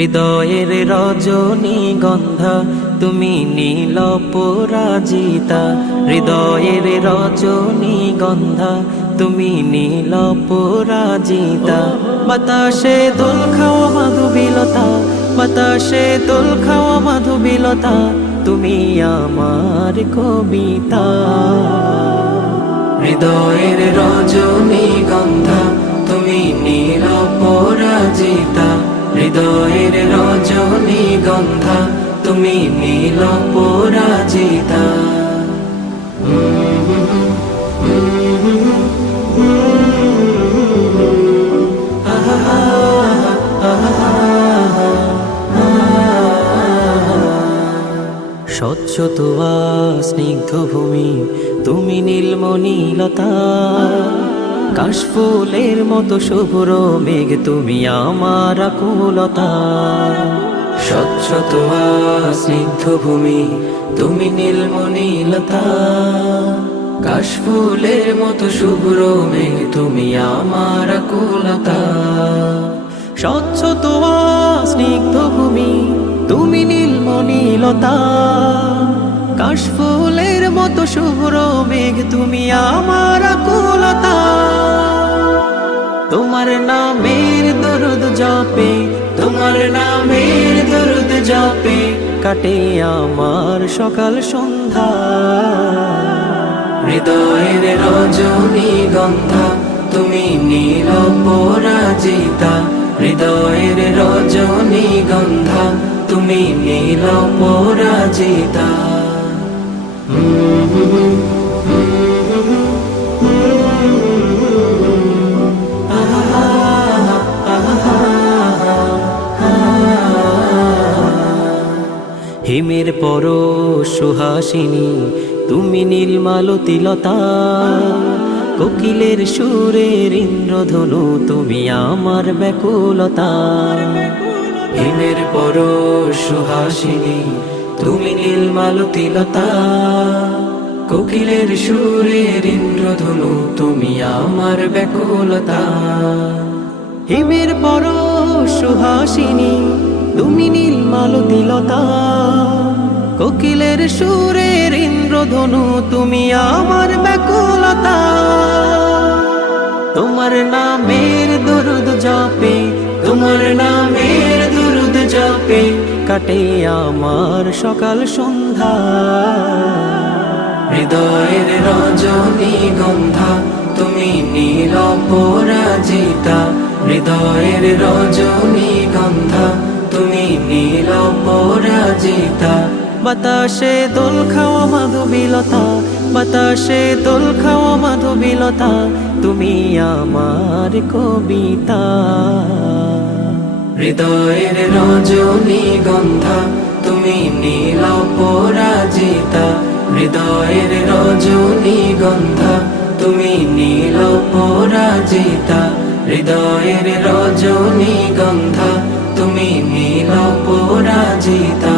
হৃদয়ের রজনীগন্ধা তুমি নীল পরাজিতা, হৃদয়ের রজনীগন্ধা তুমি নীল পরাজিতা। বাতাসে দোল খাওয়া মাধুবিলতা, বাতাসে দোল খাওয়া মাধুবিলতা, তুমি আমার কবিতা। হৃদয়ের রজনীগন্ধা তুমি নীল পরাজিতা, হৃদয়ের রজনীগন্ধা তুমি নীল পরাজিতা। স্বচ্ছ তোয়া স্নিগ্ধ ভূমি তুমি নীলমণিলতা, কাশফুলের মতো শুভ্র মেঘ তুমি আমার আকুলতা। স্বচ্ছ তোয়া স্নিগ্ধ ভূমি তুমি নীলমণিলতা, কাশফুলের মতো শুভ্র মেঘ তুমি আমার আকুলতা। স্বচ্ছ তোয়া স্নিগ্ধ ভূমি তুমি নীলমণিলতা, কাশফুলের মতো শুভ্র মেঘ তুমি আমার আকুলতা। তোমার নামের দরুদ জপে, তোমার নামের দরুদ জপে কাটে আমার সকাল সন্ধ্যা। হৃদয়ের রজনীগন্ধা তুমি নীল পরাজিতা, হৃদয়ের রজনীগন্ধা তুমি নীল পরাজিতা। হিমের পর সুহাসিনী তুমি নীলমালতিলতা, কোকিলের সুরের ইন্দ্রধনু তুমি আমার ব্যাকুলতা। হিমের পর সুহাসিনী তুমি নীলমালতিলতা, কোকিলের সুরের ইন্দ্রধনু তুমি আমার ব্যাকুলতা। হিমের পর সুহাসিনী তুমি নীলমালতিলতা, কোকিলের সুরের ইন্দ্রধনু তুমি আমার ব্যাকুলতা। তোমার নামের দরুদ জপে, তোমার নামের দরুদ জপে কাটে আমার সকাল সন্ধ্যা। হৃদয়ের রজনীগন্ধা তুমি নীল পরাজিতা, হৃদয়ের রজনীগন্ধা তুমি নীল পরাজিতা। বাতাসে দোল খাওয়া মাধুবিলতা, বাতাসে দোল খাওয়া মাধুবিলতা, তুমি আমার কবিতা। হৃদয়ের রজনীগন্ধা তুমি নীল পরাজিতা, হৃদয়ের রজনীগন্ধা তুমি নীল পরাজিতা, হৃদয়ের রজনীগন্ধা তুমি নীল পরাজিতা।